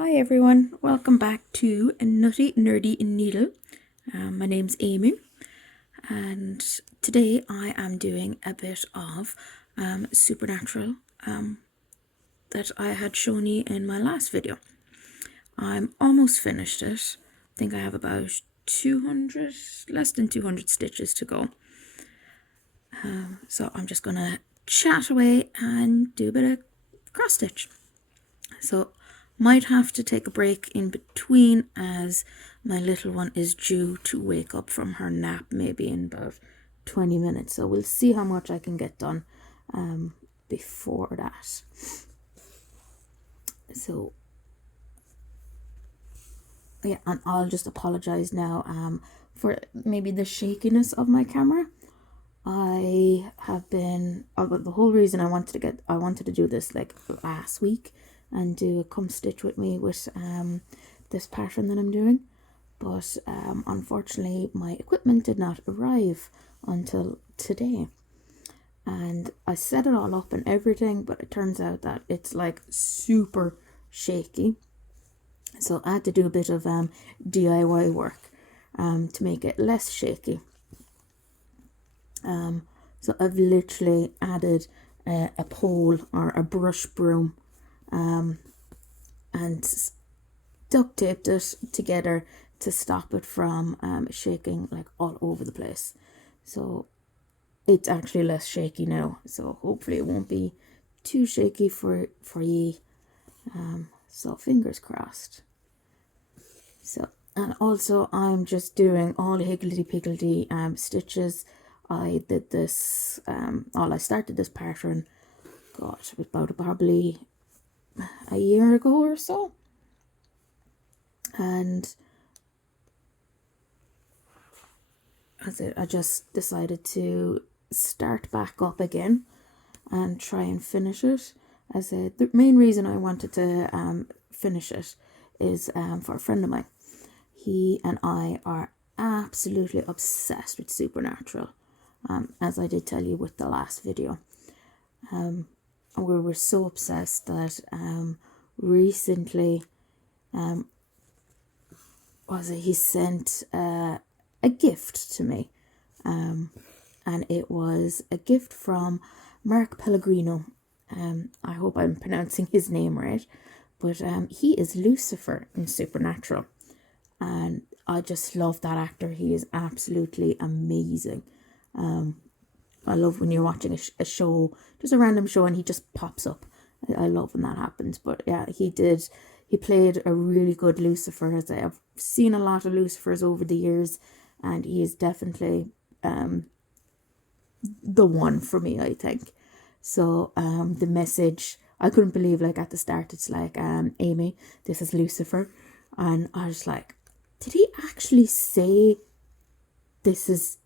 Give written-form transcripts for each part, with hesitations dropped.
Hi everyone, welcome back to a Nutty Nerdy Needle. My name's Amy and today I am doing a bit of supernatural that I had shown you in my last video. I'm almost finished it. I think I have about 200, less than 200 stitches to go. So I'm just gonna chat away and do a bit of cross stitch. So might have to take a break in between as my little one is due to wake up from her nap maybe in about 20 minutes. So we'll see how much I can get done before that. So yeah, and I'll just apologize now for maybe the shakiness of my camera. I have been the whole reason I wanted to do this like last week and do a come stitch with me with this pattern that I'm doing, but unfortunately my equipment did not arrive until today, and I set it all up and everything, but it turns out that it's like super shaky, so I had to do a bit of DIY work to make it less shaky. So I've literally added a pole or a brush broom and duct taped it together to stop it from shaking like all over the place. So it's actually less shaky now, so hopefully it won't be too shaky for ye. So fingers crossed. So, and also I'm just doing all higgledy-piggledy stitches. I did this, I started this pattern, gosh, it was about probably a year ago or so. And I just decided to start back up again and try and finish it. The main reason I wanted to finish it is for a friend of mine. He and I are absolutely obsessed with supernatural. As I did tell you with the last video. We were so obsessed that recently he sent a gift to me, and it was a gift from Mark Pellegrino. I hope I'm pronouncing his name right, but he is Lucifer in Supernatural, and I just love that actor. He is absolutely amazing. I love when you're watching a show, just a random show, and he just pops up. I love when that happens. But yeah, he played a really good Lucifer. As I've seen a lot of Lucifers over the years, and he is definitely the one for me, I think. So the message, I couldn't believe, like at the start it's like, Amy, this is Lucifer, and I was like, did he actually say this is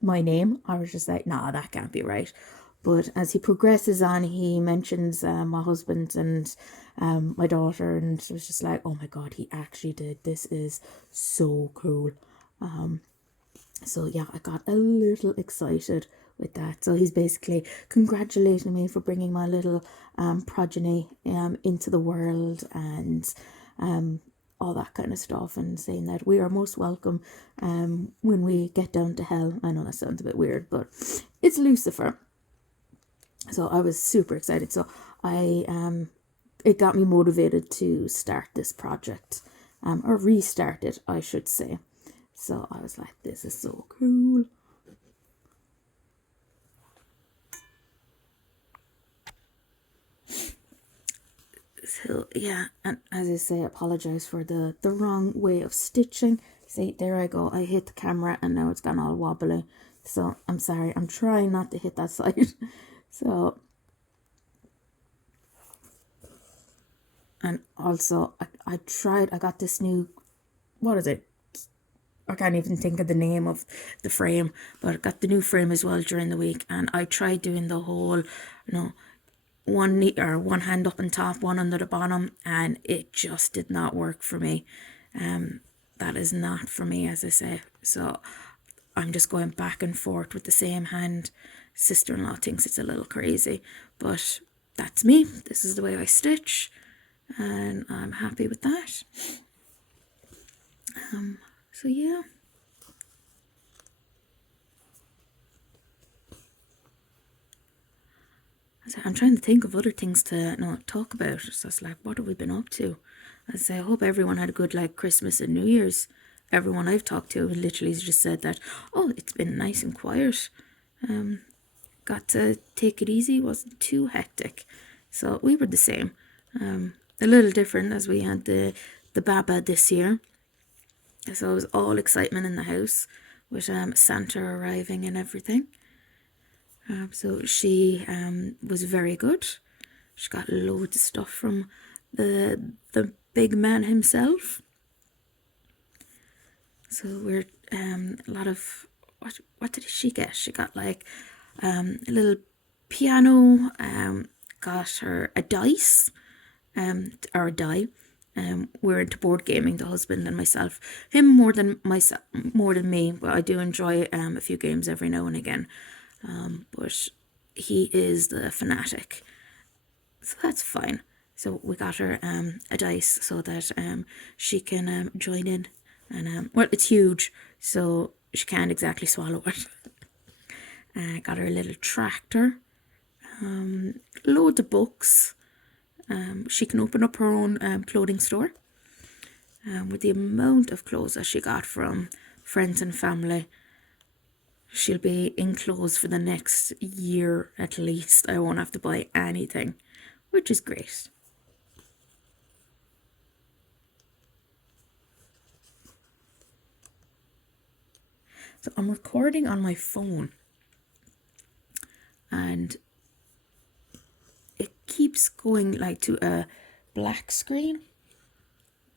my name? I was just like, nah, that can't be right. But as he progresses on, he mentions my husband and my daughter, and it was just like, oh my god, he actually did. This is so cool. So yeah, I got a little excited with that. So he's basically congratulating me for bringing my little progeny into the world, and all that kind of stuff, and saying that we are most welcome when we get down to hell. I know that sounds a bit weird, but it's Lucifer. So I was super excited. So it got me motivated to start this project, or restart it, I should say. So I was like, this is so cool. So yeah, and as I say, I apologize for the wrong way of stitching. See, there I go, I hit the camera and now it's gone all wobbly, so I'm sorry. I'm trying not to hit that side. So, and also I got this new, what is it, I can't even think of the name of the frame, but I got the new frame as well during the week, and I tried doing the whole, one hand up on top, one under the bottom, and it just did not work for me. That is not for me, as I say. So I'm just going back and forth with the same hand. Sister-in-law thinks it's a little crazy, but that's me. This is the way I stitch. and I'm happy with that. So yeah. I'm trying to think of other things to talk about. So it's like, what have we been up to? I hope everyone had a good like Christmas and New Year's. Everyone I've talked to literally just said that, oh, it's been nice and quiet. Got to take it easy, wasn't too hectic. So we were the same. A little different as we had the Baba this year. So it was all excitement in the house with Santa arriving and everything. So she was very good. She got loads of stuff from the big man himself. So we're a lot of what did she get? She got like a little piano. Got her a dice, or a die. We're into board gaming, the husband and myself. Him more than me, but I do enjoy a few games every now and again. But he is the fanatic, so that's fine. So we got her a dice so that she can join in, and well, it's huge, so she can't exactly swallow it. Got her a little tractor, loads of books. She can open up her own clothing store. With the amount of clothes that she got from friends and family, she'll be in clothes for the next year at least. I won't have to buy anything, which is great. So I'm recording on my phone and it keeps going like to a black screen.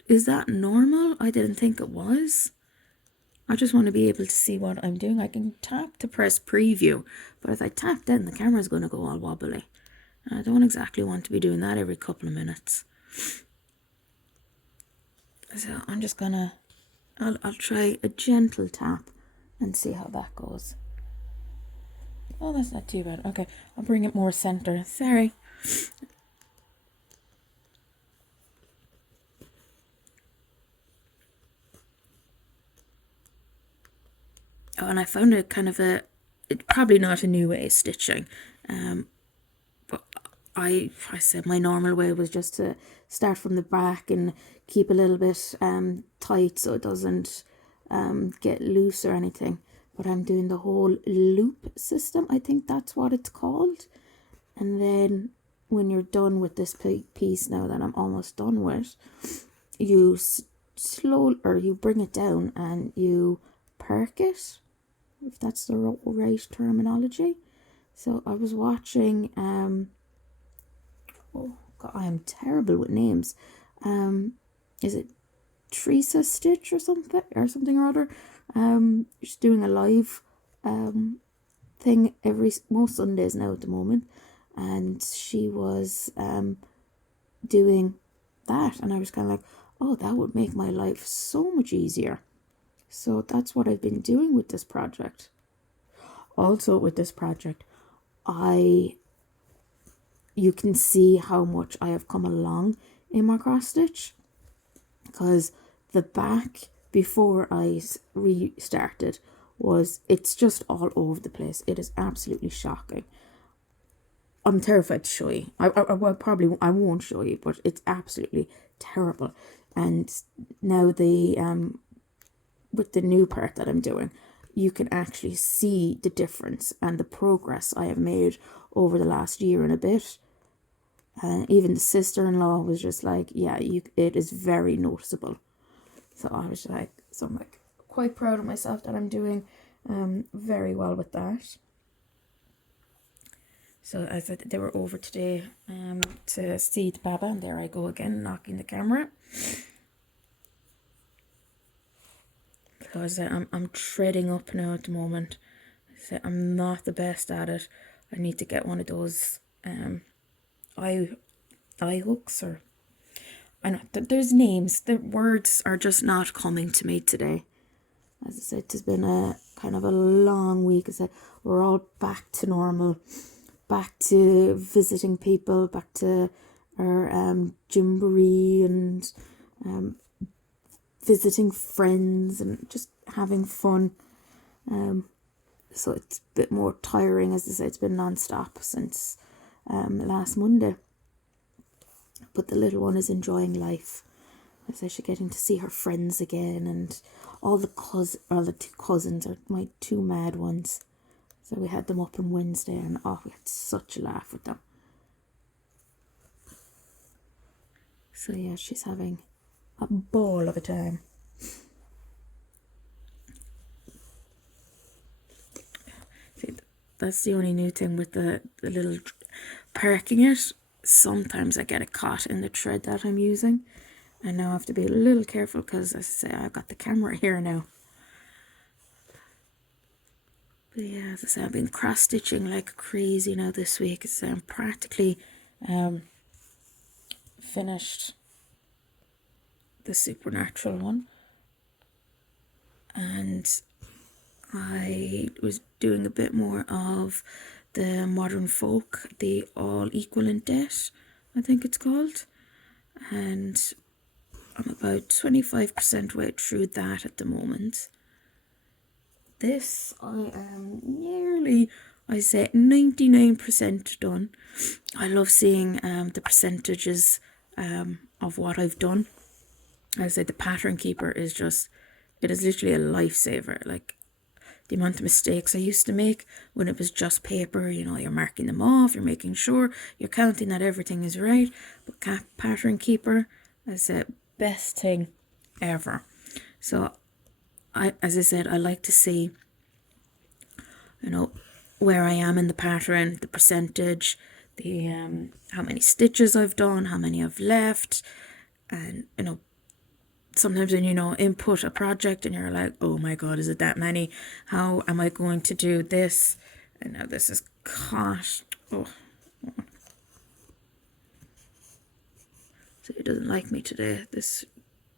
Is that normal? I didn't think it was. I just want to be able to see what I'm doing. I can tap to press preview, but if I tap then the camera's going to go all wobbly. I don't exactly want to be doing that every couple of minutes. So I'm just gonna, I'll try a gentle tap and see how that goes. Oh, that's not too bad. Okay, I'll bring it more center. Sorry. Oh, and I found it kind of it's probably not a new way of stitching. But I said my normal way was just to start from the back and keep a little bit tight so it doesn't get loose or anything. But I'm doing the whole loop system. I think that's what it's called. And then when you're done with this piece now that I'm almost done with, you you bring it down and you perk it, if that's the right terminology. So I was watching oh god, I am terrible with names. Is it Teresa Stitch or something or other? She's doing a live thing most Sundays now at the moment, and she was doing that, and I was kind of like, oh, that would make my life so much easier. So that's what I've been doing with this project. Also with this project, you can see how much I have come along in my cross stitch, because the back before I restarted it's just all over the place. It is absolutely shocking. I'm terrified to show you. I won't show you, but it's absolutely terrible. And now with the new part that I'm doing, you can actually see the difference and the progress I have made over the last year and a bit. And even the sister-in-law was just like, yeah, it is very noticeable. So I was like, I'm like quite proud of myself that I'm doing very well with that. So as they were over today to see the Baba, and there I go again, knocking the camera. Because I'm treading up now at the moment. So I'm not the best at it. I need to get one of those eye hooks, or I know there's names. The words are just not coming to me today. As I said, it's been a kind of a long week. I said we're all back to normal, back to visiting people, back to our jamboree and visiting friends and just having fun. So it's a bit more tiring, as I say, it's been non-stop since last Monday. But the little one is enjoying life. As I she's getting to see her friends again, and all the two cousins are my two mad ones. So we had them up on Wednesday, and we had such a laugh with them. So yeah, she's having a ball of a time. See, that's the only new thing with the little parking it. Sometimes I get it caught in the thread that I'm using. And now I have to be a little careful because, as I say, I've got the camera here now. But yeah, as I say, I've been cross-stitching like crazy now this week. As I'm practically finished the supernatural one. And I was doing a bit more of the modern folk, the all equal in debt, I think it's called. And I'm about 25% way through that at the moment. This, I am nearly, I say 99% done. I love seeing the percentages of what I've done. I say the pattern keeper is just, it is literally a lifesaver. Like the amount of mistakes I used to make when it was just paper, you know, you're marking them off, you're making sure, you're counting that everything is right. But pattern keeper is the best thing ever. So as I said, I like to see, you know, where I am in the pattern, the percentage, the how many stitches I've done, how many I've left, and you know, sometimes when you input a project and you're like, oh my god, is it that many? How am I going to do this? And now this is caught. Oh. So it doesn't like me today, this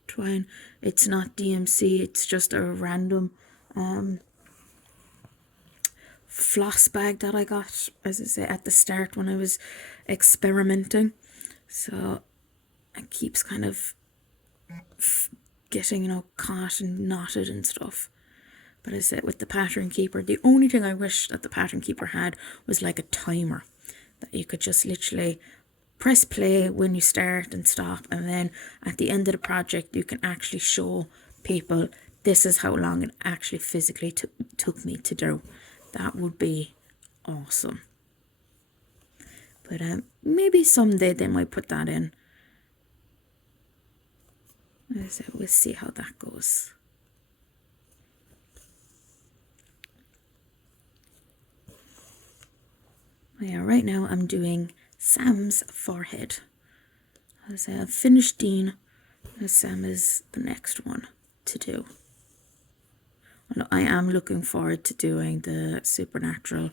twine. It's not DMC, it's just a random floss bag that I got, as I say, at the start when I was experimenting. So it keeps kind of getting, caught and knotted and stuff. But as I said, with the pattern keeper, the only thing I wish that the pattern keeper had was like a timer that you could just literally press play when you start and stop, and then at the end of the project you can actually show people this is how long it actually physically took me to do. That would be awesome. But maybe someday they might put that in. So we'll see how that goes. Yeah, right now I'm doing Sam's forehead. As I have finished Dean, and Sam is the next one to do. I am looking forward to doing the supernatural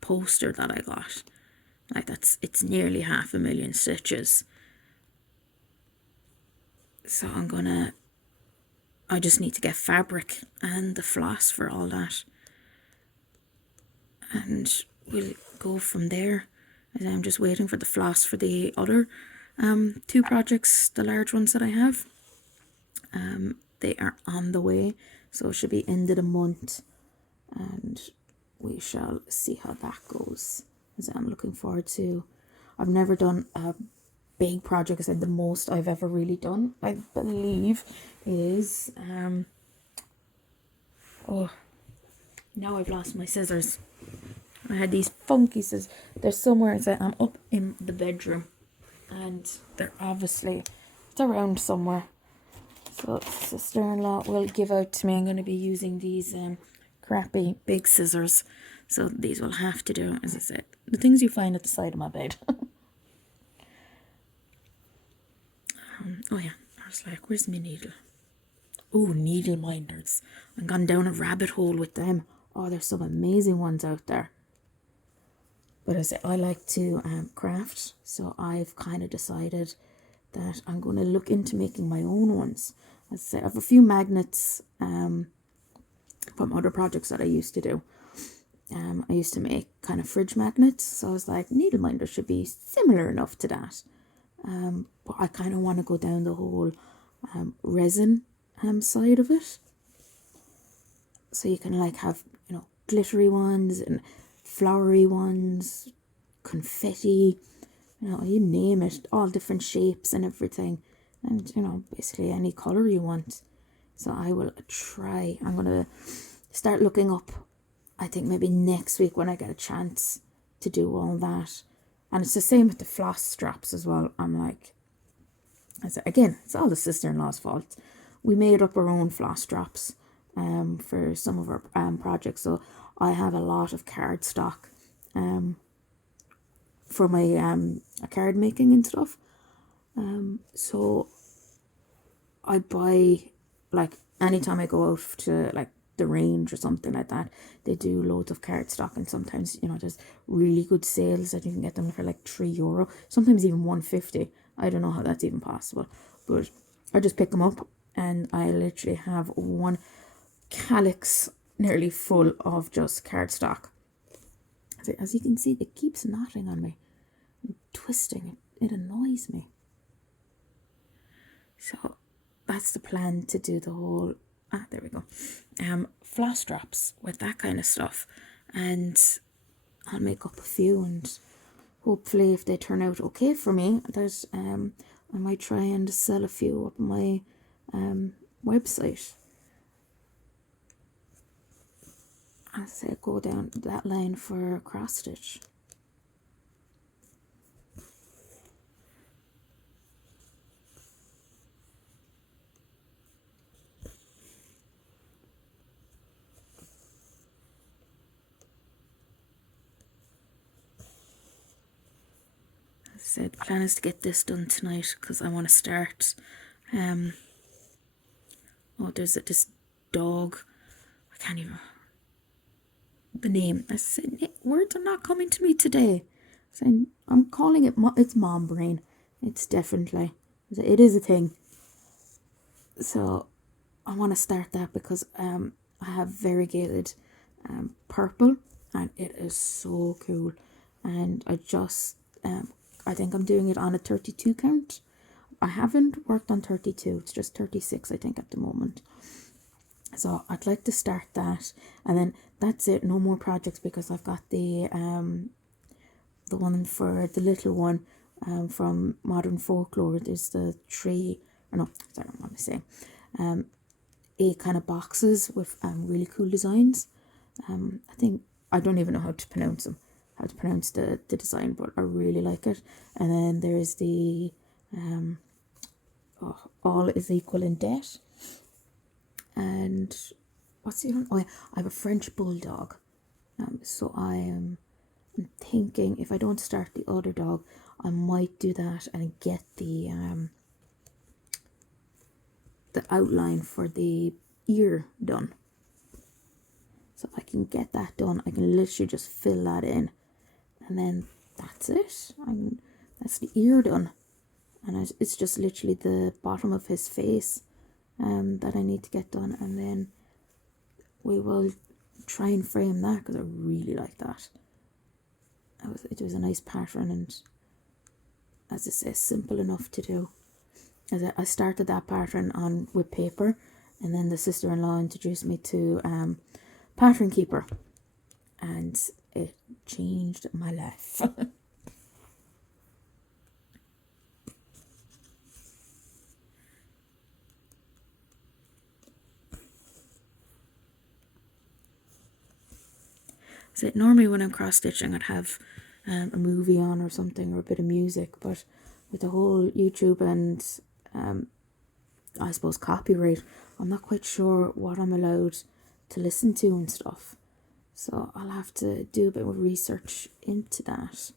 poster that I got. Like it's nearly 500,000 stitches. So I just need to get fabric and the floss for all that. And we'll go from there. I'm just waiting for the floss for the other two projects, the large ones that I have. They are on the way, so it should be end of the month, and we shall see how that goes. As I'm looking forward to. I've never done a big project. I said the most I've ever really done, I believe, is now I've lost my scissors. I had these funky scissors. They're somewhere. I'm up in the bedroom, and they're obviously, it's around somewhere. So sister-in-law will give out to me. I'm going to be using these crappy big scissors. So these will have to do, as I said, the things you find at the side of my bed. Oh yeah, I was like, where's my needle? Oh, needle minders. I've gone down a rabbit hole with them. Oh, there's some amazing ones out there. But as I say, I like to craft, so I've kind of decided that I'm going to look into making my own ones. As I say, I have a few magnets from other projects that I used to do. I used to make kind of fridge magnets, so I was like, needle minder should be similar enough to that. But I kind of want to go down the whole resin side of it. So you can like have, glittery ones and flowery ones, confetti, you name it, all different shapes and everything. And, basically any colour you want. So I will try. I'm going to start looking up, I think maybe next week when I get a chance to do all that. And it's the same with the floss straps as well. I'm like, again, it's all the sister-in-law's fault. We made up our own floss straps for some of our projects. So I have a lot of card stock for my card making and stuff. So I buy, like, anytime I go out to like the range or something like that, they do loads of cardstock, and sometimes there's really good sales that you can get them for like €3, sometimes even $1.50. I don't know how that's even possible, but I just pick them up, and I literally have one calyx nearly full of just cardstock. As you can see, it keeps knotting on me and twisting. It annoys me. So that's the plan, to do the whole there we go, floss straps with that kind of stuff, and I'll make up a few, and hopefully if they turn out okay for me, there's I might try and sell a few up on my website. As I go down that line for cross stitch. Said the plan is to get this done tonight because I want to start. There's this dog. I can't even. The name. I said words are not coming to me today. I'm calling it. It's mom brain. It's definitely. It is a thing. So I want to start that because I have variegated purple, and it is so cool. And I think I'm doing it on a 32 count. I haven't worked on 32, it's just 36 I think at the moment. So I'd like to start that, and then that's it, no more projects, because I've got the one for the little one from Modern Folklore. There's the three, or no, sorry, what am I saying? 8 kind of boxes with really cool designs. I don't even know how to pronounce the design, but I really like it. And then there's the All is Equal in Debt. And what's the other one? Oh, yeah, I have a French Bulldog. So I am thinking, if I don't start the other dog, I might do that and get the outline for the ear done. So if I can get that done, I can literally just fill that in, and then that's it. That's the ear done, and it's just literally the bottom of his face that I need to get done, and then we will try and frame that because I really like that. It was a nice pattern, and as I say, simple enough to do. As I started that pattern on with paper, and then the sister-in-law introduced me to Pattern Keeper, and it changed my life. So normally when I'm cross stitching, I'd have a movie on or something, or a bit of music, but with the whole YouTube and I suppose copyright, I'm not quite sure what I'm allowed to listen to and stuff. So I'll have to do a bit of research into that. As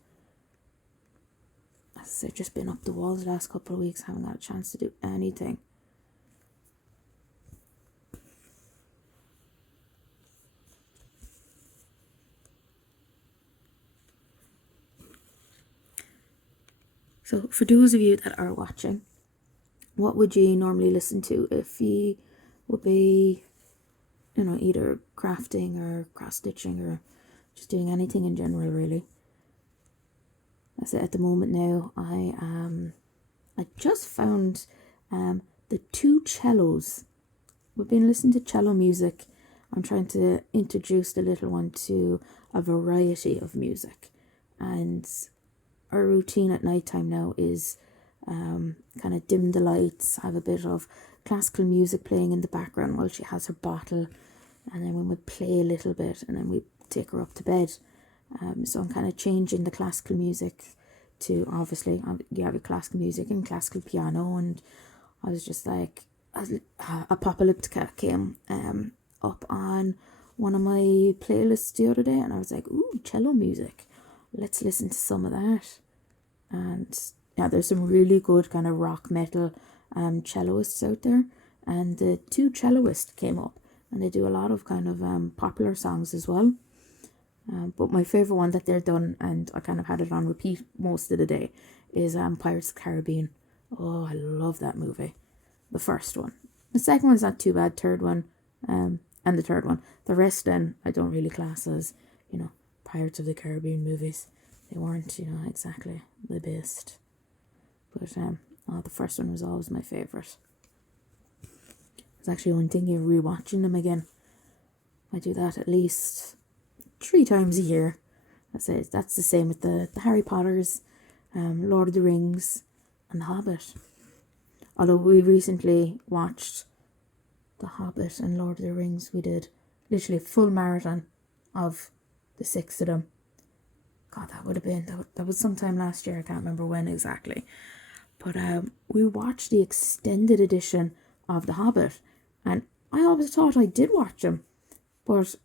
I said, just been up the walls the last couple of weeks, haven't got a chance to do anything. So for those of you that are watching, what would you normally listen to if you would be, either crafting or cross stitching or just doing anything in general, really. That's it at the moment now. I just found the two cellos. We've been listening to cello music. I'm trying to introduce the little one to a variety of music, and our routine at night time now is kind of dim the lights, have a bit of classical music playing in the background while she has her bottle, and then when we play a little bit, and then we take her up to bed. So I'm kind of changing the classical music to, obviously, you have your classical music and classical piano, and I was just like, Apocalyptica came up on one of my playlists the other day, and I was like, ooh, cello music, let's listen to some of that. And yeah, there's some really good kind of rock metal celloists out there, and the two celloists came up, and they do a lot of kind of popular songs as well. But my favourite one that they're done, and I kind of had it on repeat most of the day, is Pirates of the Caribbean. Oh, I love that movie. The first one. The second one's not too bad, third one, and the third one. The rest then, I don't really class as, Pirates of the Caribbean movies. They weren't, exactly the best. But, the first one was always my favourite. I was actually only thinking of rewatching them again. I do that at least 3 times a year. That's the same with the Harry Potters, Lord of the Rings, and The Hobbit. Although we recently watched The Hobbit and Lord of the Rings, we did literally a full marathon of the 6 of them. God, that was sometime last year. I can't remember when exactly. But we watched the extended edition of The Hobbit, and I always thought I did watch them, but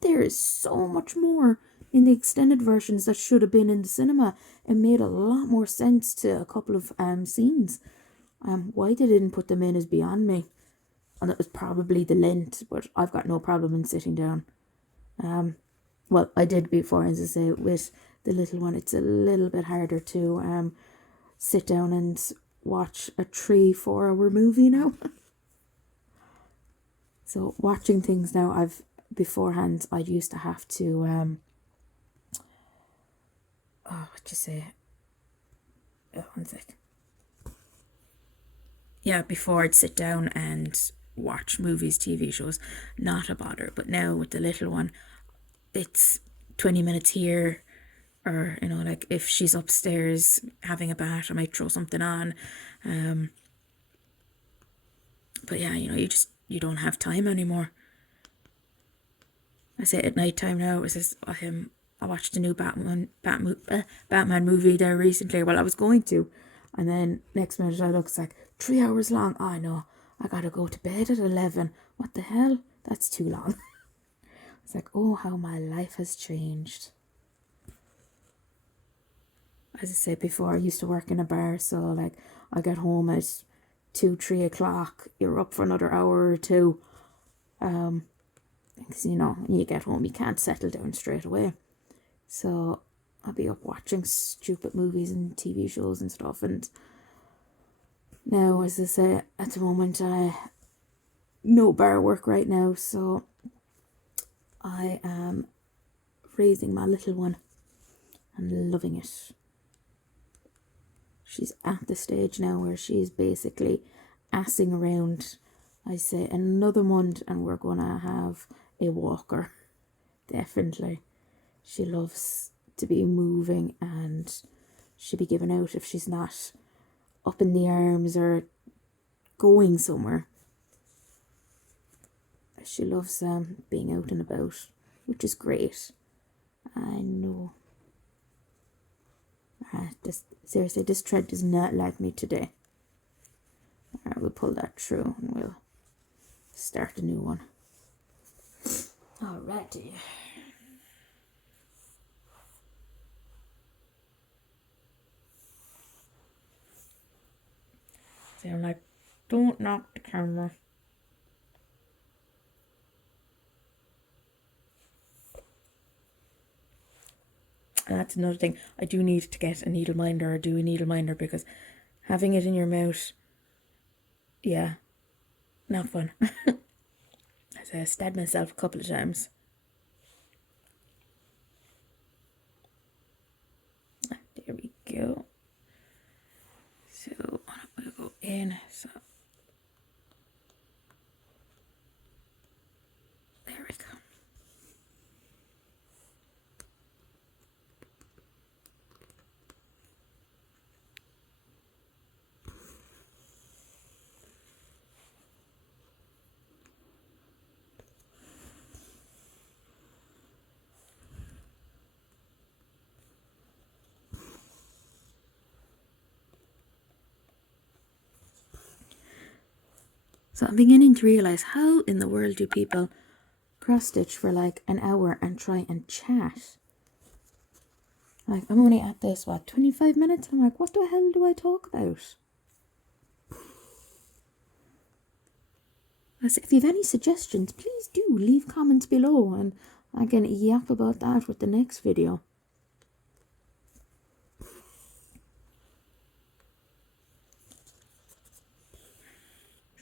there is so much more in the extended versions that should have been in the cinema. It made a lot more sense to a couple of scenes. Why they didn't put them in is beyond me. And it was probably the length, but I've got no problem in sitting down. Well, I did before, as I say, with the little one. It's a little bit harder to sit down and watch a 3-4 hour movie now. So watching things now, beforehand I used to have to one sec. Yeah, before I'd sit down and watch movies, TV shows, not a bother. But now with the little one, it's 20 minutes here, or like if she's upstairs having a bath, I might throw something on. But yeah, you don't have time anymore. I say at night time now. I watched the new Batman movie there recently. Well, I was going to, and then next minute I look, it's like 3 hours long. Oh no, I gotta go to bed at 11. What the hell? That's too long. It's like, oh, how my life has changed. As I said before, I used to work in a bar, so like I get home at 2-3 o'clock. You're up for another hour or two. Because when you get home, you can't settle down straight away. So I'll be up watching stupid movies and TV shows and stuff. And now, as I say, at the moment, no bar work right now, so I am raising my little one and loving it. She's at the stage now where she's basically assing around. I say another month and we're gonna have a walker. Definitely. She loves to be moving, and she'll be given out if she's not up in the arms or going somewhere. She loves being out and about, which is great. I know. Seriously, this thread does not like me today. Alright, we'll pull that through and we'll start a new one. Alrighty. So I'm like, don't knock the camera. And that's another thing. I do need to get a needle minder, or do a needle minder, because having it in your mouth, yeah, not fun. As I stabbed myself a couple of times. in. So there we go. So I'm beginning to realise, how in the world do people cross stitch for like an hour and try and chat? Like, I'm only at this, what, 25 minutes? I'm like, what the hell do I talk about? As if you have any suggestions, please do leave comments below, and I can yap about that with the next video.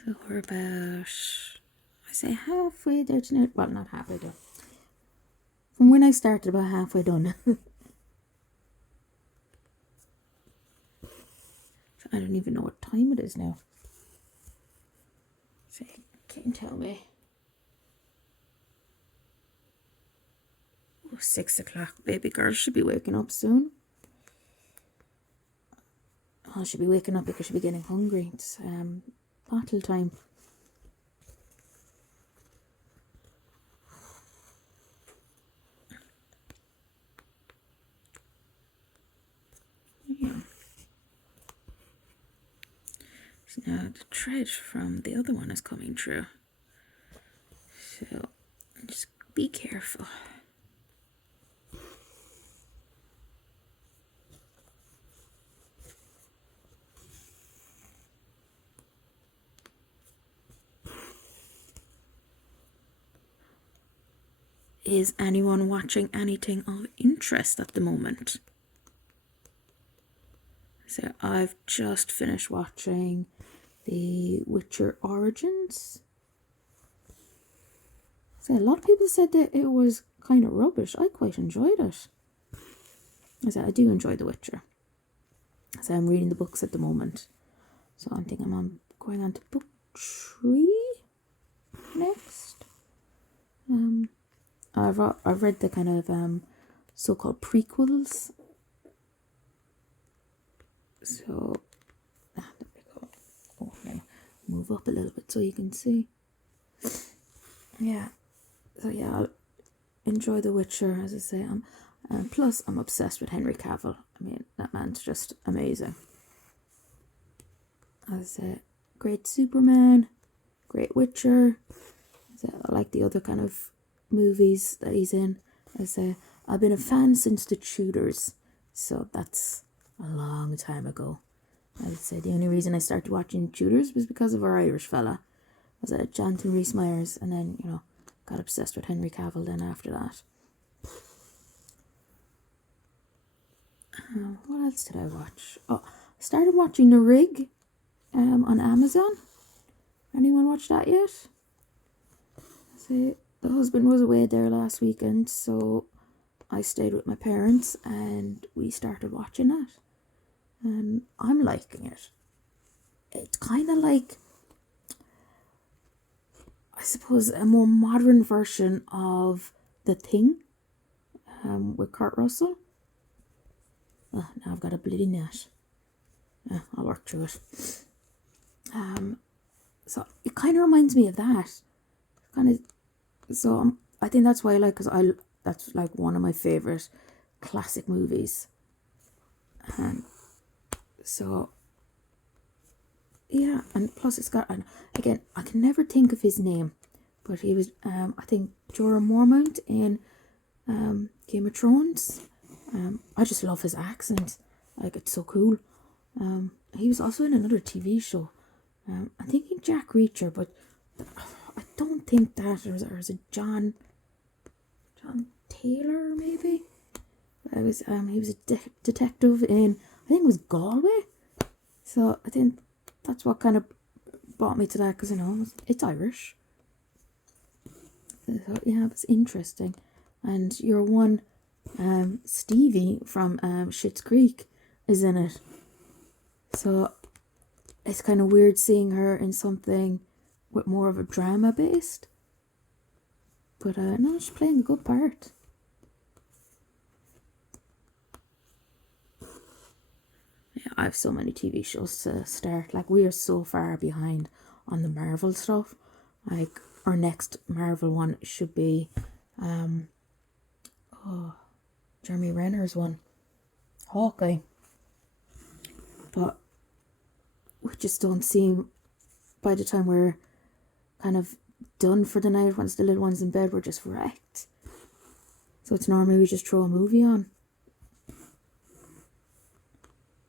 So we're about, I say halfway there tonight. Well, not halfway there. From when I started, about halfway done. So I don't even know what time it is now. So you can't tell me. Oh, 6 o'clock. Baby girl should be waking up soon. Oh, she'll be waking up because she'll be getting hungry. It's bottle time. Yeah. So now the thread from the other one is coming through. So just be careful. Is anyone watching anything of interest at the moment? So I've just finished watching The Witcher Origins. So a lot of people said that it was kind of rubbish. I quite enjoyed it. I do enjoy The Witcher. So I'm reading the books at the moment. So I think I'm going on to book 3 next. I've read the kind of so-called prequels. So there we go. Oh, okay. Move up a little bit so you can see. Yeah. So yeah, I'll enjoy The Witcher, as I say. Plus I'm obsessed with Henry Cavill. I mean, that man's just amazing. As I say, great Superman, great Witcher. I like the other kind of movies that he's in. As I've been a fan since the Tudors, so that's a long time ago. I'd say the only reason I started watching Tudors was because of our Irish fella. Was Jonathan Rhys-Meyers, and then, you know, got obsessed with Henry Cavill then after that. What else did I watch? Oh, I started watching The Rig on Amazon. Anyone watch that yet? See, the husband was away there last weekend, so I stayed with my parents and we started watching it. And I'm liking it. It's kind of like, I suppose, a more modern version of The Thing with Kurt Russell. Oh, now I've got a bloody net. I'll work through it. So it kind of reminds me of that. So I think that's why I like, because that's like one of my favorite classic movies. So yeah, and plus it's got, and again, I can never think of his name, but he was I think Jorah Mormont in Game of Thrones. I just love his accent. Like, it's so cool. He was also in another TV show. I'm thinking Jack Reacher, but I don't think that. Or is it John Taylor, maybe? He was a detective in, I think it was Galway. So I think that's what kind of brought me to that, because, you know, it's Irish. So yeah, it's interesting. And your one Stevie from Schitt's Creek is in it. So it's kind of weird seeing her in something with more of a drama based. But no, she's playing a good part. Yeah, I have so many TV shows to start. Like, we are so far behind on the Marvel stuff. Like, our next Marvel one should be Jeremy Renner's one, Hawkeye. But we just don't seem, by the time we're kind of done for the night, once the little one's in bed, we're just wrecked. So it's normally we just throw a movie on.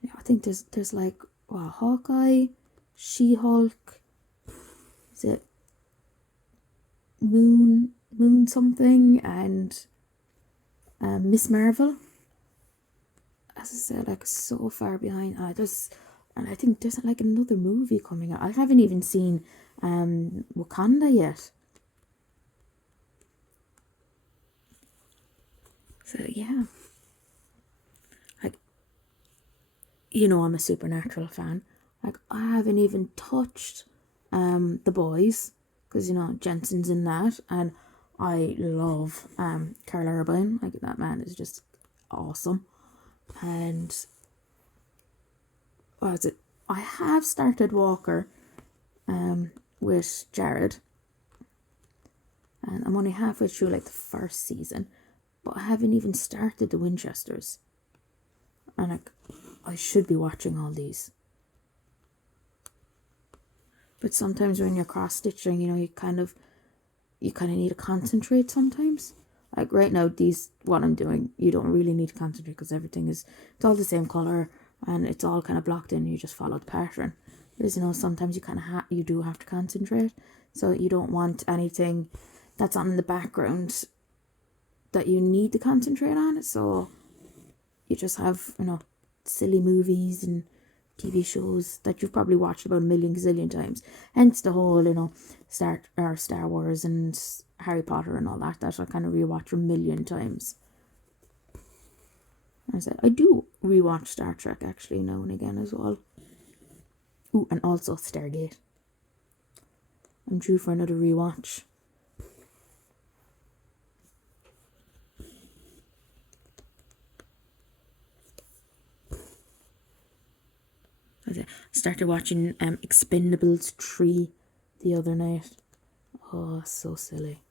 Yeah, I think there's like, Hawkeye, She-Hulk, is it Moon something, and Miss Marvel. As I said, like, so far behind. And I think there's like another movie coming out. I haven't even seen Wakanda yet. So yeah, like, I'm a Supernatural fan. Like, I haven't even touched The Boys, because Jensen's in that, and I love Carl Urban. Like, that man is just awesome. And what is it? I have started Walker with Jared, and I'm only halfway through like the first season, but I haven't even started the Winchesters. And like, I should be watching all these. But sometimes when you're cross stitching, you kind of need to concentrate sometimes. Like right now, what I'm doing, you don't really need to concentrate because it's all the same colour and it's all kind of blocked in. You just follow the pattern. Whereas, sometimes you kind of you do have to concentrate. So you don't want anything that's on in the background that you need to concentrate on. So you just have, silly movies and TV shows that you've probably watched about a million gazillion times. Hence the whole, Star Wars and Harry Potter and all that I kind of rewatch a million times. I do rewatch Star Trek actually now and again as well. Ooh, and also Stargate. I'm due for another rewatch. I started watching Expendables 3 the other night. Oh, so silly.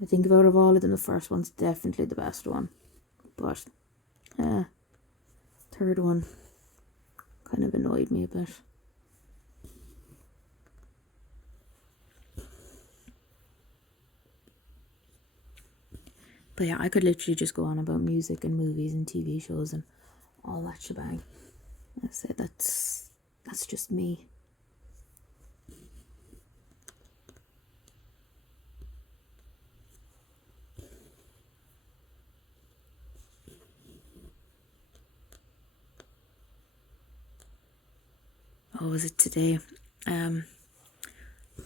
I think out of all of them, the first one's definitely the best one. But, third one kind of annoyed me a bit. But yeah, I could literally just go on about music and movies and TV shows and all that shebang. I say that's just me. Oh, was it today? My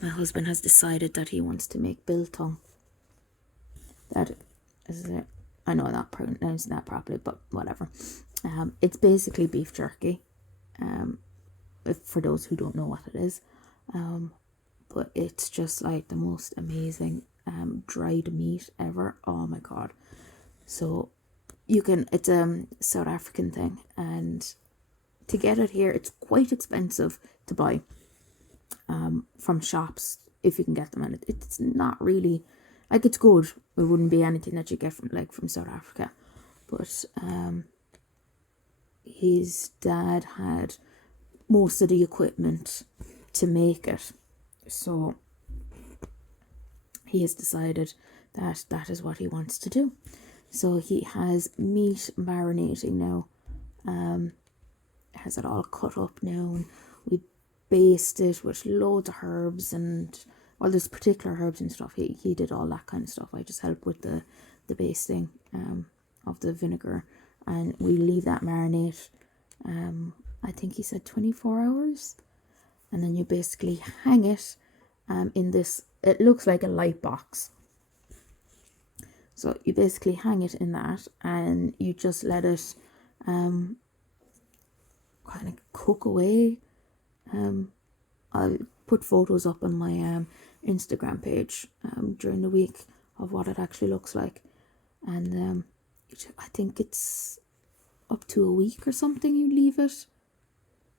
husband has decided that he wants to make biltong. That is it. I know I'm not pronouncing that properly, but whatever. It's basically beef jerky. For those who don't know what it is, but it's just like the most amazing dried meat ever. Oh my god! So it's a South African thing, and to get it here, it's quite expensive to buy from shops if you can get them, and it's not really like it's good. It wouldn't be anything that you get from South Africa, but his dad had most of the equipment to make it, so he has decided that that is what he wants to do. So he has meat marinating now, has it all cut up now, and we baste it with loads of herbs and there's particular herbs and stuff. He did all that kind of stuff. I just help with the basting of the vinegar, and we leave that marinate. I think he said 24 hours, and then you basically hang it in this. It looks like a light box. So you basically hang it in that, and you just let it kind of cook away. I'll put photos up on my Instagram page during the week of what it actually looks like, and I think it's up to a week or something you leave it.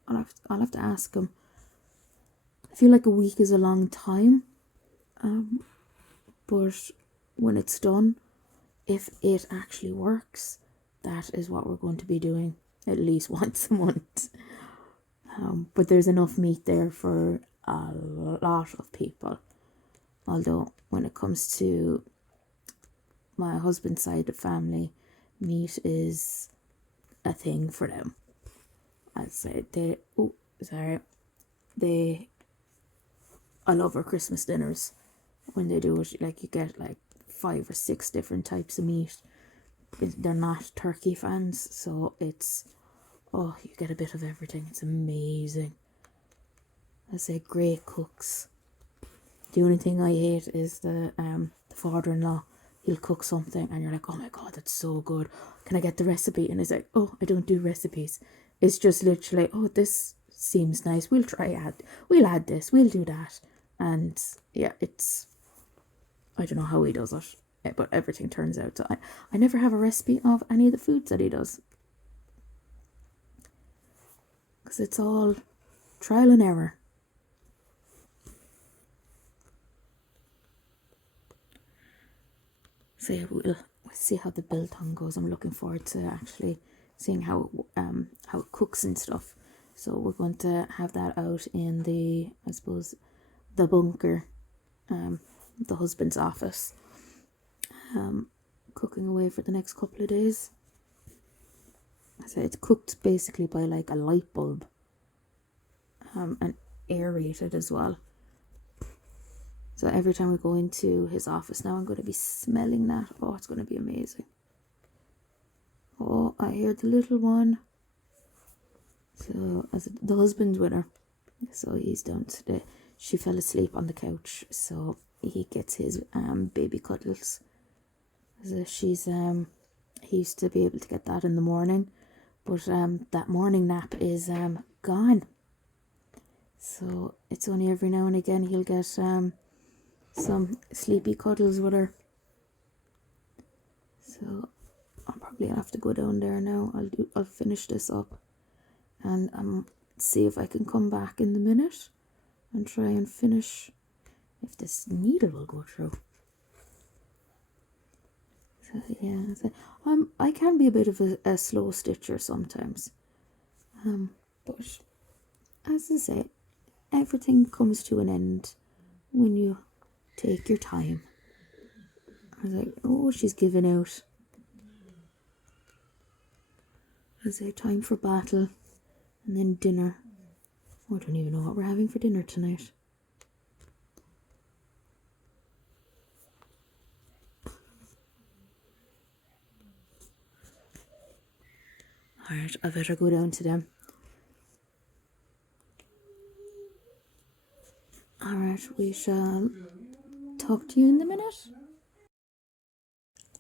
I'll have to ask him. I feel like a week is a long time, but when it's done, if it actually works, that is what we're going to be doing at least once a month. But there's enough meat there for a lot of people. Although when it comes to my husband's side of family, meat is a thing for them. I'd say I love our Christmas dinners when they do it. Like, you get like 5 or 6 different types of meat. They're not turkey fans, so it's, oh, you get a bit of everything. It's amazing. I say great cooks. The only thing I hate is the father-in-law. He'll cook something and you're like, oh my god, that's so good. Can I get the recipe? And he's like, oh, I don't do recipes. It's just literally, oh, this seems nice. We'll add this. We'll do that. And yeah, it's, I don't know how he does it, but everything turns out. So I never have a recipe of any of the foods that he does, because it's all trial and error. So yeah, we'll see how the biltong goes. I'm looking forward to actually seeing how it cooks and stuff. So we're going to have that out in the, I suppose, the bunker, the husband's office, cooking away for the next couple of days. So it's cooked basically by like a light bulb, and aerated as well. So every time we go into his office now, I'm going to be smelling that. Oh, it's going to be amazing. Oh, I hear the little one. So as the husband's with her, so he's done today. She fell asleep on the couch, so he gets his baby cuddles. So she's he used to be able to get that in the morning, but that morning nap is gone. So it's only every now and again he'll get some sleepy cuddles with her. So I'll probably have to go down there now. I'll finish this up and see if I can come back in the minute and try and finish, if this needle will go through. So yeah, I can be a bit of a slow stitcher sometimes, but as I say, everything comes to an end when you take your time. I was like, oh, she's giving out. I say time for battle, and then dinner. Oh, I don't even know what we're having for dinner tonight. Alright, I better go down to them. Alright, we shall talk to you in a minute.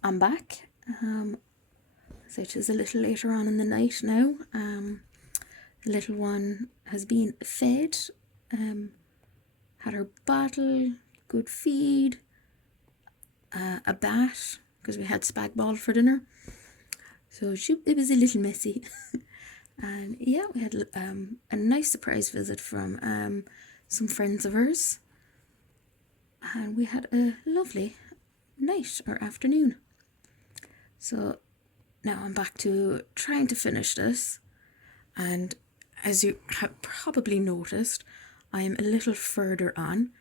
I'm back. So it is a little later on in the night now. The little one has been fed, had her bottle, good feed, a bath, because we had spag bol for dinner. So it was a little messy. And yeah, we had a nice surprise visit from some friends of ours. And we had a lovely night or afternoon. So now I'm back to trying to finish this. And as you have probably noticed, I'm a little further on.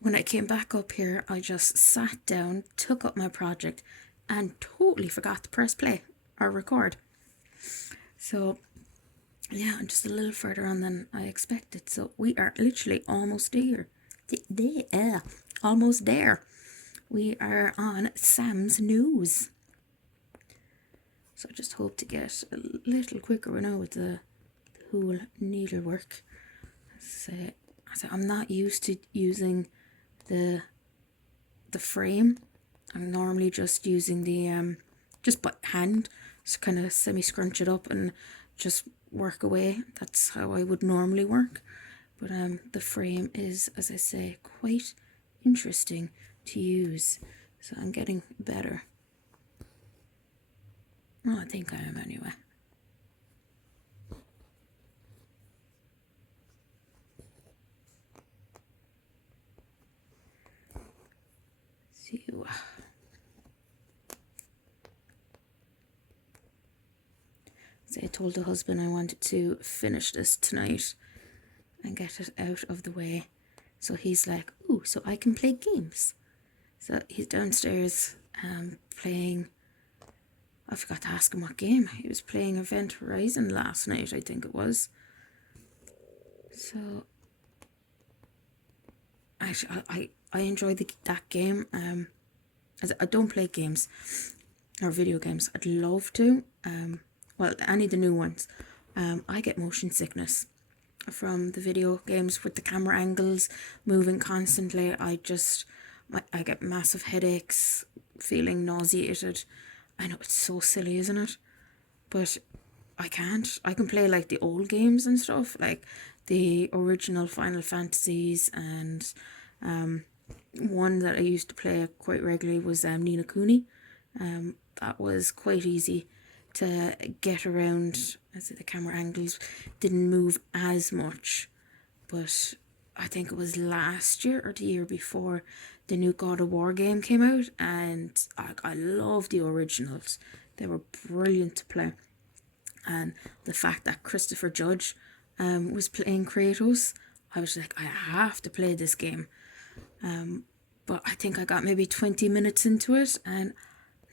When I came back up here, I just sat down, took up my project, and totally forgot to press play or record. So yeah, I'm just a little further on than I expected. So we are literally almost there. Almost there. We are on Sam's news. So I just hope to get a little quicker now with the whole needlework. So I'm not used to using the frame. I'm normally just using the just by hand, just kind of semi scrunch it up and just work away. That's how I would normally work. But the frame is, as I say, quite interesting to use. So I'm getting better. Well, I think I am anyway. So I told the husband I wanted to finish this tonight and get it out of the way. So he's like, ooh, so I can play games. So he's downstairs playing, I forgot to ask him what game. He was playing Event Horizon last night, I think it was. So I enjoy that game. As I don't play games or video games. I'd love to. Well, any of the new ones. I get motion sickness from the video games with the camera angles moving constantly. I get massive headaches, feeling nauseated. I know it's so silly, isn't it? But I can't. I can play like the old games and stuff, like the original Final Fantasies, and one that I used to play quite regularly was Ni no Kuni. That was quite easy to get around. As the camera angles didn't move as much, but I think it was last year or the year before the new God of War game came out, and I love the originals. They were brilliant to play. And the fact that Christopher Judge was playing Kratos, I was like, I have to play this game. But I think I got maybe 20 minutes into it, and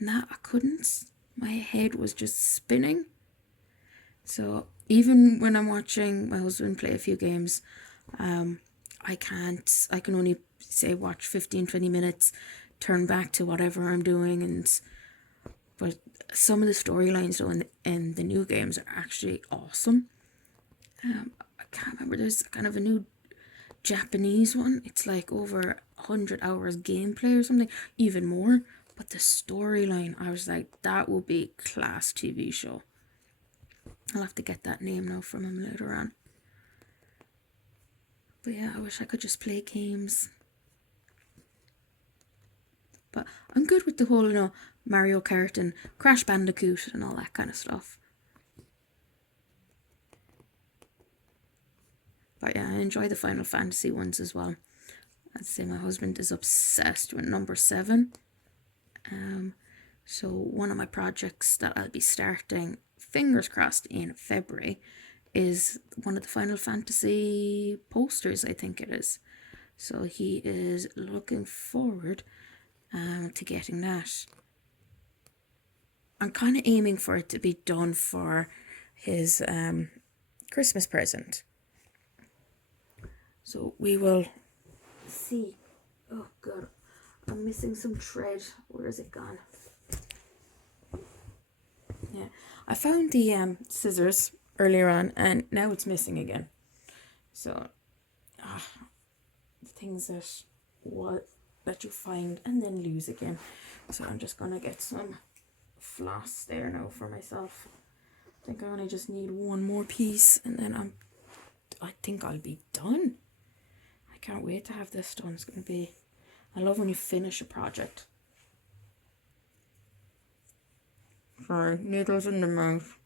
I couldn't. My head was just spinning. So even when I'm watching my husband play a few games, I can only say watch 15-20 minutes, turn back to whatever I'm doing. But some of the storylines though in the new games are actually awesome. I can't remember, there's kind of a new Japanese one. It's like over 100 hours gameplay or something, even more. But the storyline, I was like, that will be a class TV show. I'll have to get that name now from him later on. But yeah, I wish I could just play games. But I'm good with the whole, Mario Kart and Crash Bandicoot and all that kind of stuff. But yeah, I enjoy the Final Fantasy ones as well. I'd say my husband is obsessed with number 7. So one of my projects that I'll be starting, fingers crossed, in February is one of the Final Fantasy posters, I think it is. So he is looking forward to getting that. I'm kind of aiming for it to be done for his Christmas present. So we will see. Oh god, I'm missing some thread. Where is it gone? Yeah, I found the scissors earlier on, and now it's missing again. So, the things that you find and then lose again. So I'm just gonna get some floss there now for myself. I think I only just need one more piece, and then I think I'll be done. I can't wait to have this done. It's gonna be. I love when you finish a project. Sorry, needles in the mouth.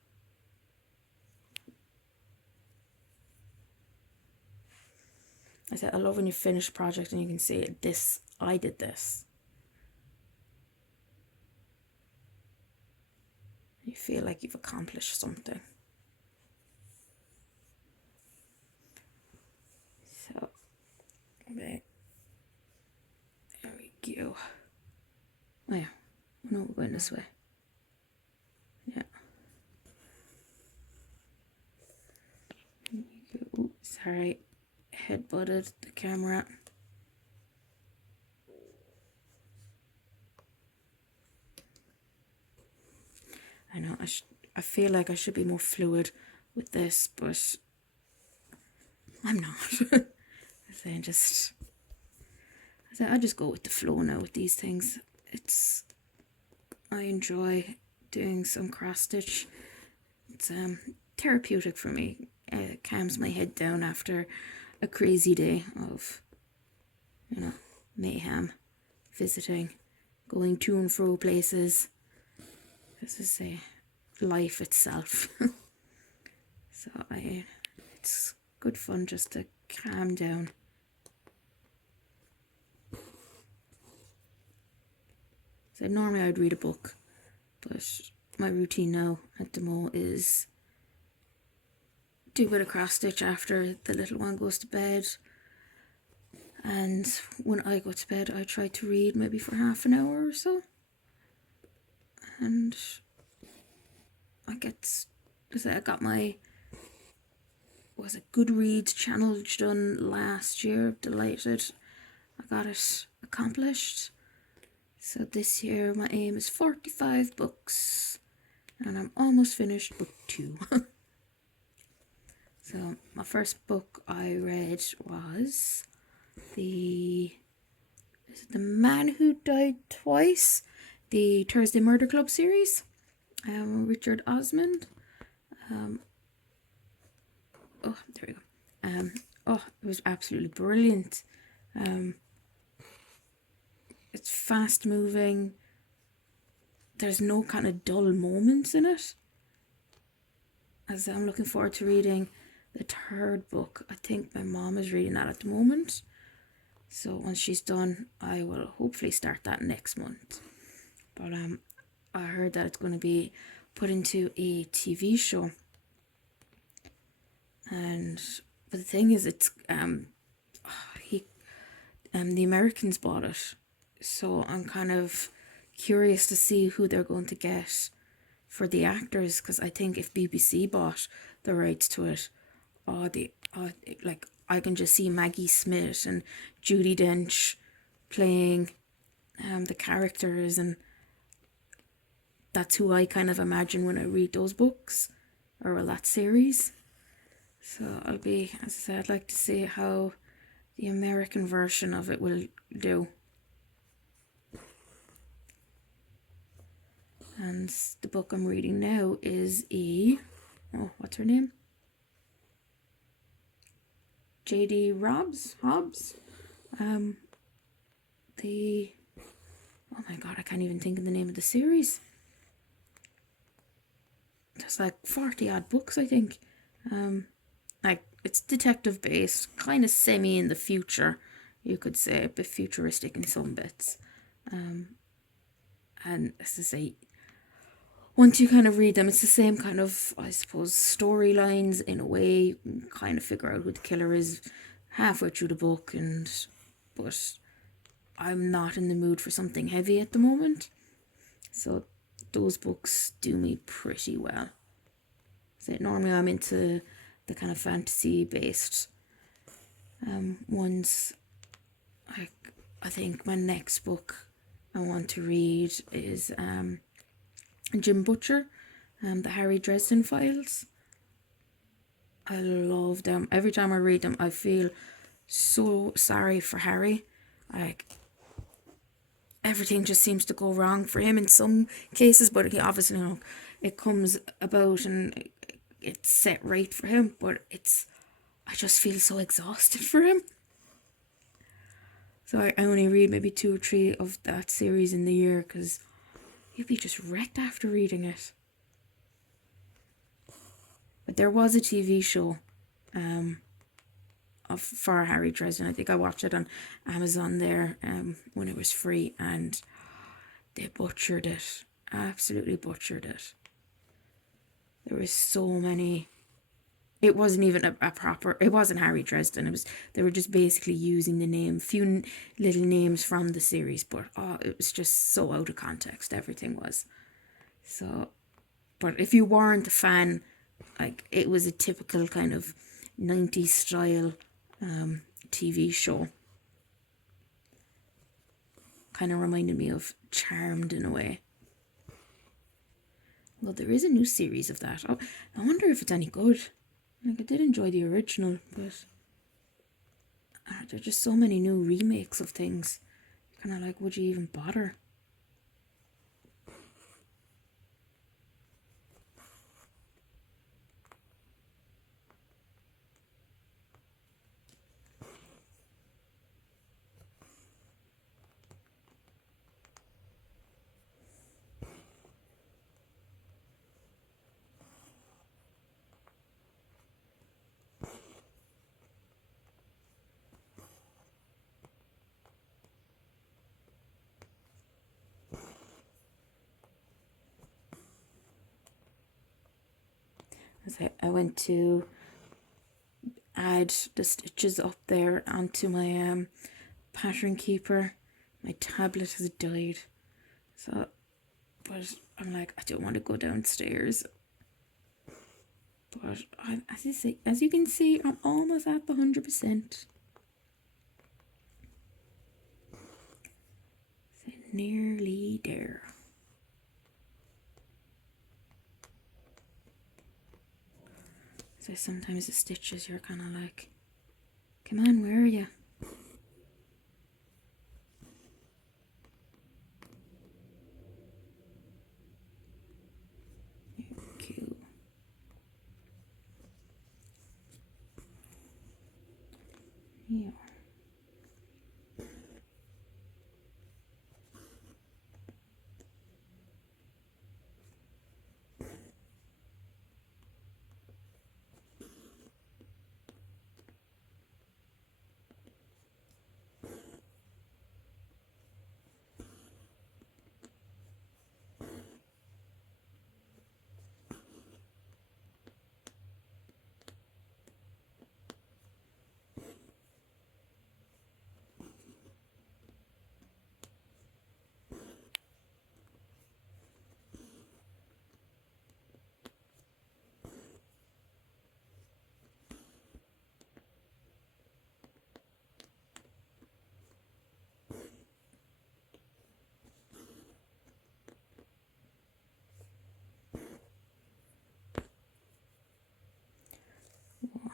I said I love when you finish a project and you can say, "This, I did this." You feel like you've accomplished something. So, okay. There we go. Oh yeah, no, we're going this way. Yeah. Ooh, sorry, head butted the camera. I know I feel like I should be more fluid with this, but I'm not. I just go with the flow now with these things. I enjoy doing some cross stitch. It's therapeutic for me. It calms my head down after a crazy day of, mayhem, visiting, going to and fro places. This is life itself. So it's good fun just to calm down. So normally I'd read a book, but my routine now at the moment is do a bit of cross stitch after the little one goes to bed. And when I go to bed, I try to read maybe for half an hour or so. And I got my Goodreads challenge done last year. Delighted I got it accomplished. So this year my aim is 45 books, and I'm almost finished book 2. So my first book I read was The Man Who Died Twice, the Thursday Murder Club series. Richard Osmond. There we go. It was absolutely brilliant. It's fast moving. There's no kind of dull moments in it. As I'm looking forward to reading the third book. I think my mom is reading that at the moment. So once she's done, I will hopefully start that next month. But I heard that it's going to be put into a TV show. But the thing is, it's the Americans bought it, so I'm kind of curious to see who they're going to get for the actors, because I think if BBC bought the rights to it, I can just see Maggie Smith and Judi Dench playing the characters, and that's who I kind of imagine when I read those books, or that series. So as I said, I'd like to see how the American version of it will do. And the book I'm reading now is what's her name? J.D. Hobbs. Oh my god, I can't even think of the name of the series. There's like 40 odd books, I think. It's detective based, kind of semi in the future, you could say, a bit futuristic in some bits. And as I say, once you kind of read them, it's the same kind of, I suppose, storylines in a way. You can kind of figure out who the killer is halfway through the book, but I'm not in the mood for something heavy at the moment. So those books do me pretty well. So normally I'm into the kind of fantasy based ones. I think my next book I want to read is Jim Butcher, the Harry Dresden Files. I love them. Every time I read them, I feel so sorry for Harry. Everything just seems to go wrong for him in some cases, but he obviously, it comes about and it's set right for him, but I just feel so exhausted for him. So I only read maybe 2 or 3 of that series in the year, because you'd be just wrecked after reading it. But there was a TV show for Harry Dresden. I think I watched it on Amazon there when it was free, and they butchered it. Absolutely butchered it. There was so many. It wasn't even it wasn't Harry Dresden. They were just basically using the name, few little names from the series, but it was just so out of context, everything was. So, but if you weren't a fan, it was a typical kind of 90s style TV show. Kind of reminded me of Charmed in a way. Well, there is a new series of that. I wonder if it's any good. I did enjoy the original, but there are just so many new remakes of things. Kind of would you even bother? I went to add the stitches up there onto my pattern keeper. My tablet has died, so but I'm like, I don't want to go downstairs. But as you can see, I'm almost at the 100%. So nearly there. So sometimes the stitches, you're kind of like, come on, where are you? Cute. Yeah.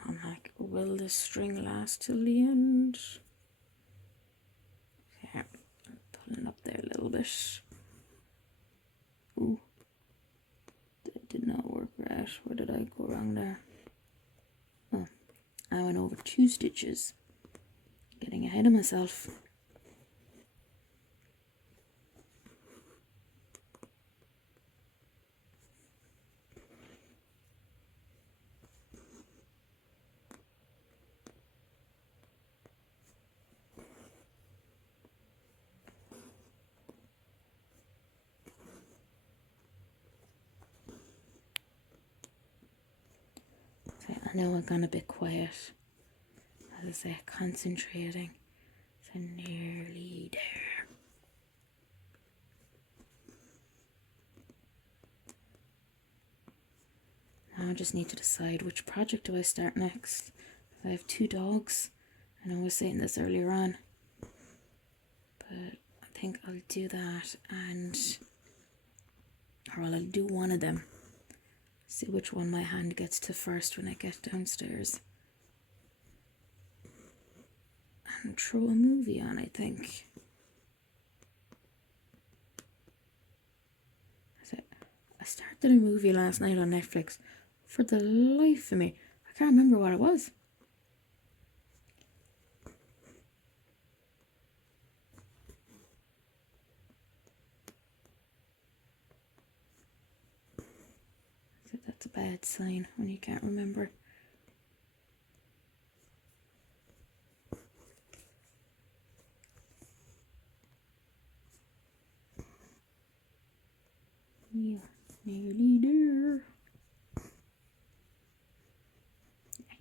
I'm like, will this string last till the end? Yeah, pulling up there a little bit. Ooh, that did not work right. Where did I go wrong there? Oh, I went over 2 stitches. Getting ahead of myself. I know I've gone a bit quiet. As I say, concentrating. So nearly there. Now I just need to decide which project do I start next. I have 2 dogs. I know I was saying this earlier on. But I think I'll do that or I'll do one of them. See which one my hand gets to first when I get downstairs. And throw a movie on, I think. I started a movie last night on Netflix. For the life of me, I can't remember what it was. So that's a bad sign when you can't remember. Yeah, nearly there.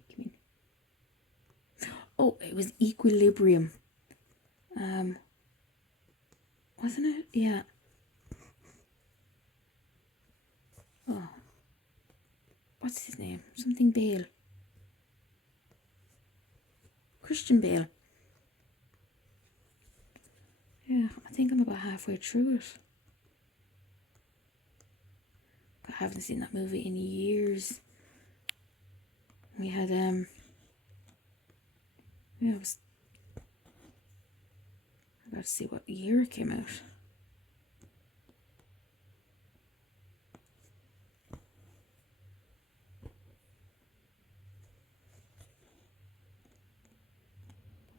Come in. Oh, it was Equilibrium. Wasn't it? Yeah. Oh. What's his name? Something Bale. Christian Bale. Yeah, I think I'm about halfway through it. I haven't seen that movie in years. We had I got to see what year it came out.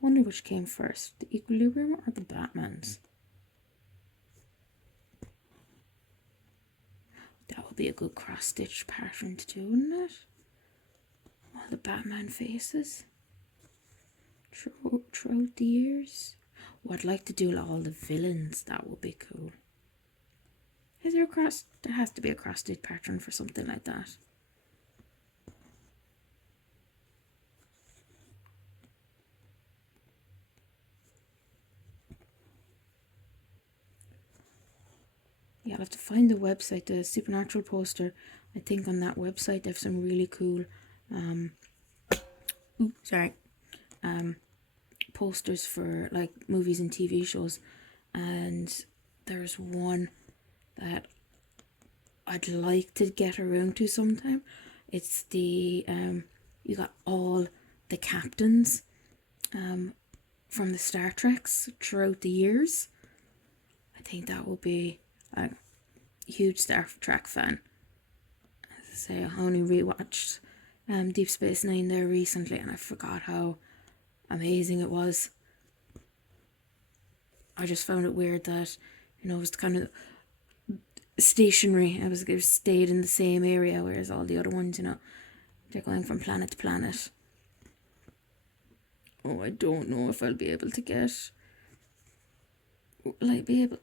Wonder which came first, the Equilibrium or the Batman's? That would be a good cross-stitch pattern to do, wouldn't it? All the Batman faces throughout the years. Oh, I'd like to do all the villains. That would be cool. Is there a cross? There has to be a cross-stitch pattern for something like that. Yeah, I'll have to find the website, the Supernatural poster. I think on that website they have some really cool posters for like movies and TV shows, and there's one that I'd like to get around to sometime. It's the you got all the captains from the Star Treks throughout the years. I think that will be a huge Star Trek fan. As I say, I only rewatched Deep Space Nine there recently, and I forgot how amazing it was. I just found it weird that, you know, it was kind of stationary. I stayed in the same area, whereas all the other ones, you know, they're going from planet to planet. Oh, I don't know if I'll be able to get. Will I be able?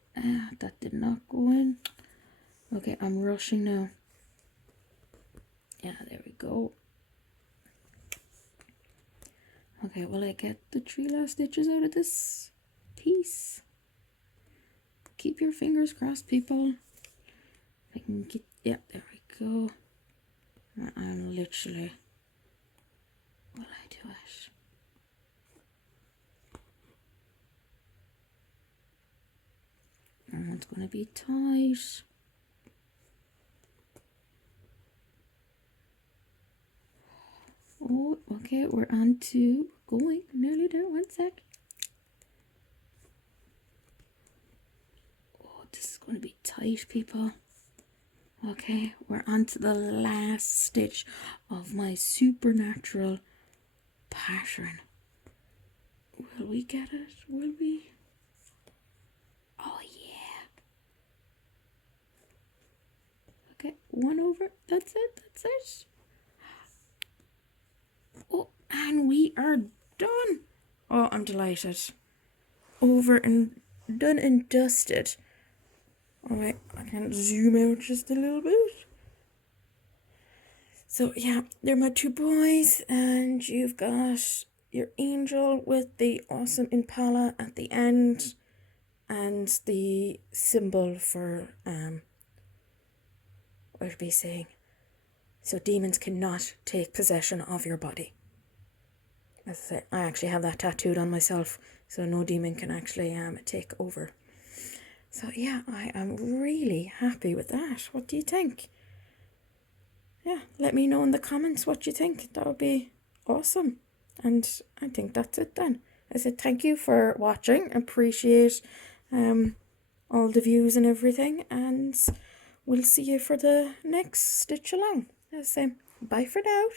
That did not go in. Okay, I'm rushing now. Yeah, there we go. Okay, will I get the 3 last stitches out of this piece? Keep your fingers crossed, people. I can get, yeah, there we go. I'm literally, will I do it? And it's gonna be tight. Oh, okay, we're on to going nearly there. 1 sec. Oh, this is going to be tight, people. Okay, we're on to the last stitch of my supernatural pattern. Will we get it? Will we? Oh, yeah. Okay, 1 over. That's it. That's it. Oh, and we are done. Oh, I'm delighted. Over and done and dusted. Alright, I can zoom out just a little bit. So yeah, they're my 2 boys, and you've got your angel with the awesome impala at the end, and the symbol for what would be saying? So demons cannot take possession of your body. As I said, I actually have that tattooed on myself, so no demon can actually take over. So yeah, I am really happy with that. What do you think? Yeah, let me know in the comments what you think. That would be awesome. And I think that's it then. I said thank you for watching. Appreciate all the views and everything. And we'll see you for the next stitch along. I say bye for now.